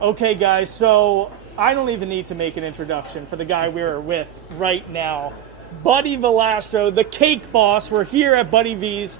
Okay, guys, so I don't even need to make an introduction for the guy we're with right now. Buddy Valastro, the cake boss. We're here at Buddy V's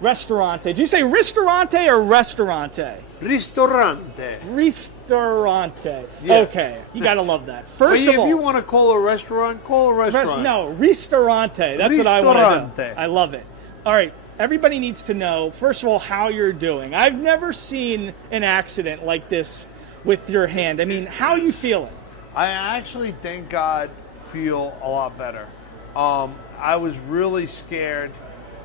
Restaurante. Did you say ristorante or restaurante? Ristorante. Ristorante. Yeah. Okay, you gotta love that. First of all, if you want to call a restaurant, call a restaurant. no, ristorante. That's what I want to Ristorante. do. I love it. All right, everybody needs to know, first of all, how you're doing. I've never seen an accident like this with your hand. I mean, how are you feeling? I actually, thank God, feel a lot better. I was really scared.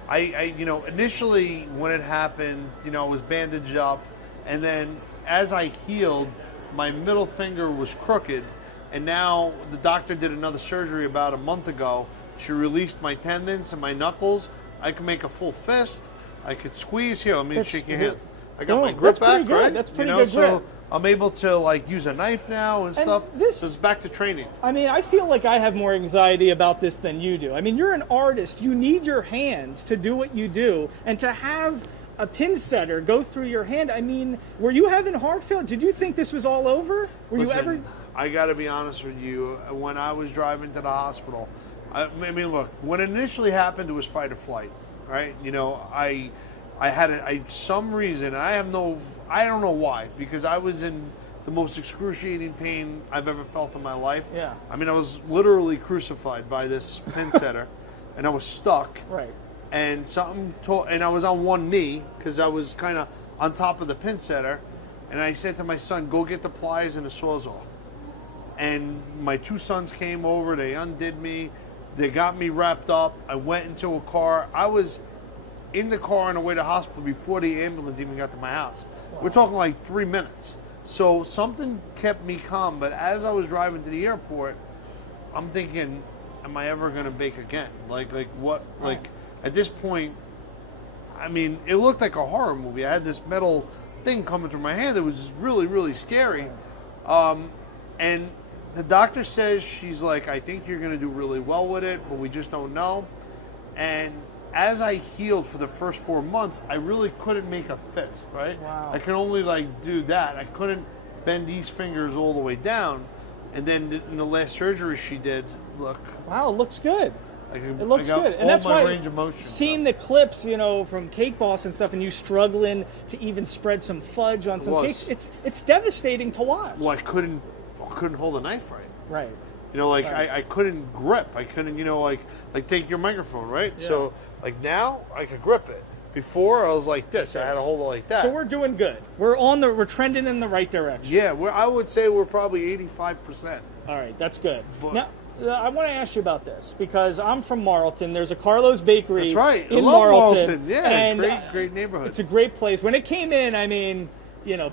Initially when it happened, I was bandaged up, and then as I healed, my middle finger was crooked, and now the doctor did another surgery about a month ago. She released my tendons and my knuckles. I can make a full fist. I could squeeze. Here, let me shake your hand. I got my grip that's pretty back, good. right? That's pretty good grip. So I'm able to use a knife now and stuff. So it's back to training. I mean, I feel like I have more anxiety about this than you do. I mean, you're an artist. You need your hands to do what you do, and to have a pin setter go through your hand. I mean, were you having heart failure? Did you think this was all over? Listen, I got to be honest with you. When I was driving to the hospital, I mean, look, when it initially happened, it was fight or flight, right? I had some reason. I don't know why, because I was in the most excruciating pain I've ever felt in my life. Yeah. I mean, I was literally crucified by this pin setter, and I was stuck. Right. And and I was on one knee because I was kind of on top of the pin setter, and I said to my son, "Go get the pliers and the sawzall." And my two sons came over. They undid me. They got me wrapped up. I went into a car. I was in the car on the way to the hospital before the ambulance even got to my house. Wow. We're talking like 3 minutes. So something kept me calm. But as I was driving to the airport, I'm thinking, am I ever going to bake again? Like what? Right. Like at this point, I mean, it looked like a horror movie. I had this metal thing coming through my hand. It was really, really scary. And the doctor says, she's like, I think you're going to do really well with it, but we just don't know. And as I healed for the first 4 months, I really couldn't make a fist, right? Wow. I could only do that. I couldn't bend these fingers all the way down. And then in the last surgery she did, look. Wow, it looks good. It looks good. And that's why range of motion, seeing the clips, from Cake Boss and stuff, and you struggling to even spread some fudge on some cakes, it's devastating to watch. Well, I couldn't hold a knife right. Right. Right. Right. I couldn't grip. I couldn't, like take your microphone, right? Yeah. So now I could grip it. Before I was like this. I had to hold it like that. So we're doing good. We're trending in the right direction. Yeah, I would say we're probably 85%. All right, that's good. Now, I want to ask you about this because I'm from Marlton. There's a Carlo's Bakery. That's right. In I love Marlton. Yeah, and great neighborhood. It's a great place. When it came in, I mean,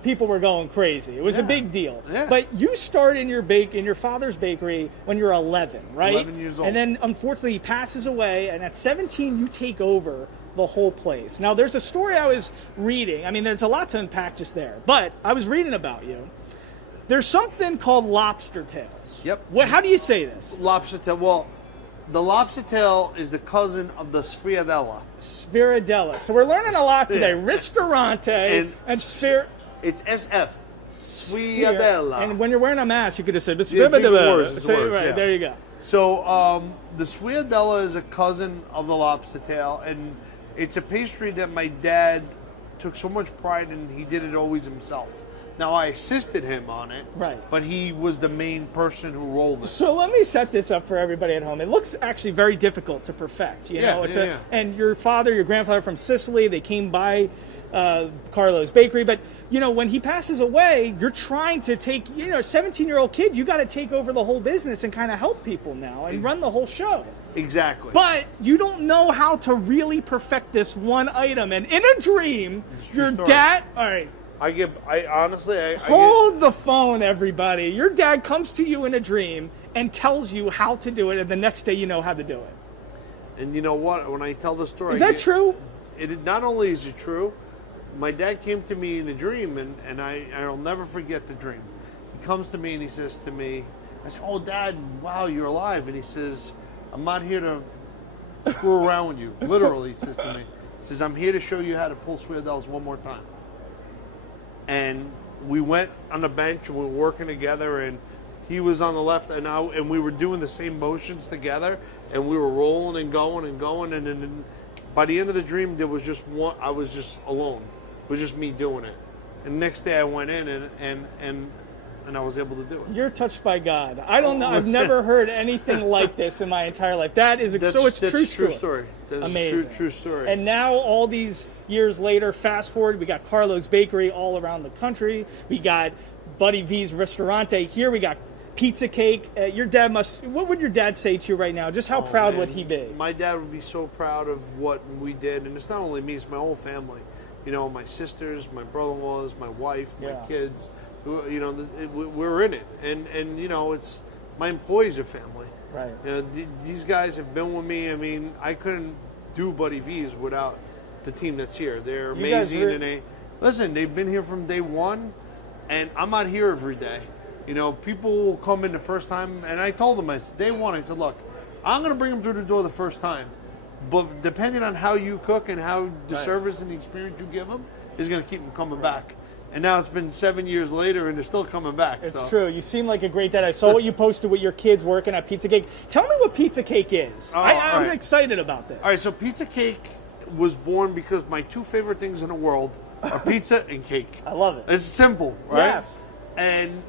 people were going crazy. It was a big deal. Yeah. But you started in your father's bakery when you're 11, right? 11 years old. And then unfortunately he passes away, and at 17 you take over the whole place. Now there's a story I was reading. I mean, there's a lot to unpack just there. But I was reading about you. There's something called lobster tails. Yep. How do you say this? Lobster tail. Well, the lobster tail is the cousin of the sfriadella. Sfriadella. So we're learning a lot today. Yeah. Ristorante and sphere. It's SF. Sfriadella. And when you're wearing a mask, you could have said, it's worse, right, yeah. there you go. So the sfriadella is a cousin of the lobster tail, and it's a pastry that my dad took so much pride in. He did it always himself. Now I assisted him on it, right? But he was the main person who rolled it. So let me set this up for everybody at home. It looks actually very difficult to perfect. And your grandfather from Sicily, they came by Carlo's Bakery, but when he passes away, you're trying to take, a 17-year-old kid, you got to take over the whole business and kind of help people now and run the whole show. Exactly. But you don't know how to really perfect this one item. And in a dream, your dad, all right. Hold the phone, everybody. Your dad comes to you in a dream and tells you how to do it, and the next day you know how to do it. And you know what? When I tell the story, is that true? It not only is it true, my dad came to me in a dream, and I'll never forget the dream. He comes to me and he says to me, I said, "Oh, Dad, wow, you're alive." And he says, "I'm not here to screw around with you." Literally, he says to me, he says, "I'm here to show you how to pull swear dolls one more time." And we went on the bench and we were working together, and he was on the left, and we were doing the same motions together, and we were rolling and going, and then by the end of the dream, there was just one. I was just alone. It was just me doing it. And the next day, I went in and I was able to do it. You're touched by God. I don't know. I've never heard anything like this in my entire life. It's true story. That's amazing. True story. And now, all these years later, fast forward, we got Carlo's Bakery all around the country. We got Buddy V's Ristorante here. We got Pizza Cake. Your dad what would your dad say to you right now? Just how proud would he be? My dad would be so proud of what we did. And it's not only me, it's my whole family. You know, my sisters, my brother-in-laws, my wife, my kids. You know, we're in it. And you know, it's my employees are family. Right. You know, these guys have been with me. I mean, I couldn't do Buddy V's without the team that's here. They're amazing. And they've been here from day one. And I'm not here every day. You know, people will come in the first time, and I told them, day one, I said, look, I'm going to bring them through the door the first time, but depending on how you cook and how the service and the experience you give them is going to keep them coming back. And now it's been 7 years later, and they're still coming back. It's true. You seem like a great dad. I saw what you posted with your kids working at Pizza Cake. Tell me what Pizza Cake is. I'm excited about this. All right, so Pizza Cake was born because my two favorite things in the world are pizza and cake. I love it. It's simple, right? Yes. And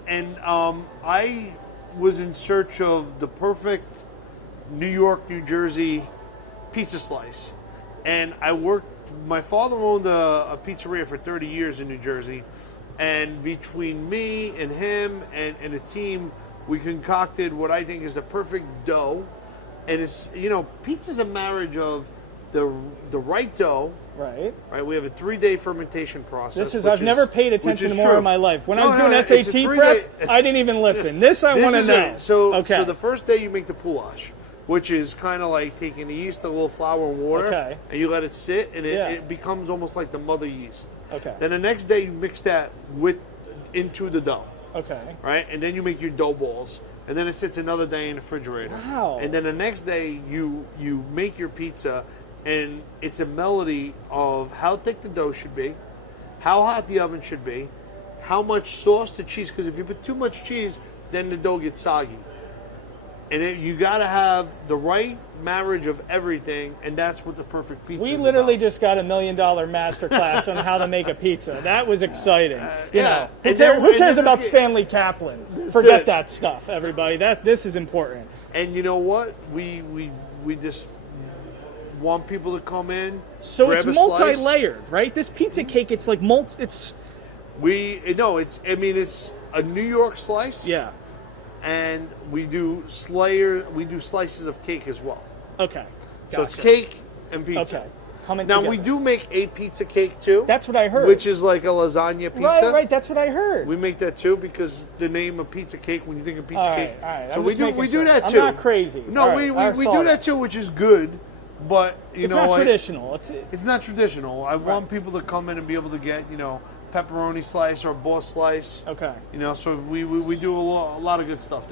I was in search of the perfect New York, New Jersey pizza slice. And my father owned a pizzeria for 30 years in New Jersey. And between me and him and a team, we concocted what I think is the perfect dough. And it's, you know, pizza's a marriage of the right dough. Right. We have a 3-day fermentation process. I've never paid attention more in my life. When I was doing SAT prep, I didn't even listen. I want to know. So the first day you make the poulage, which is kind of like taking the yeast, a little flour and water, and you let it sit, and it becomes almost like the mother yeast. Okay. Then the next day you mix that into the dough. Okay. Right? And then you make your dough balls. And then it sits another day in the refrigerator. Wow. And then the next day you make your pizza. And it's a melody of how thick the dough should be, how hot the oven should be, how much sauce to cheese, because if you put too much cheese, then the dough gets soggy. And you got to have the right marriage of everything, and that's what the perfect pizza is. We literally just got $1 million masterclass on how to make a pizza. That was exciting. Who cares about Stanley Kaplan? Forget that stuff, everybody. This is important. And you know what? We just want people to come in. So it's multi-layered, right? This Pizza Cake, it's like it's a New York slice. Yeah. And we do slices of cake as well. Okay. Gotcha. So it's cake and pizza. Okay. Coming now together. We do make a pizza cake too. That's what I heard. Which is like a lasagna pizza. Right, that's what I heard. We make that too because the name of pizza cake, when you think of pizza cake. All right. So we do that too. I'm not crazy. No, we do that too, which is good. But it's not traditional. It's not traditional. I want people to come in and be able to get, pepperoni slice or boss slice. Okay. So we do a lot of good stuff there.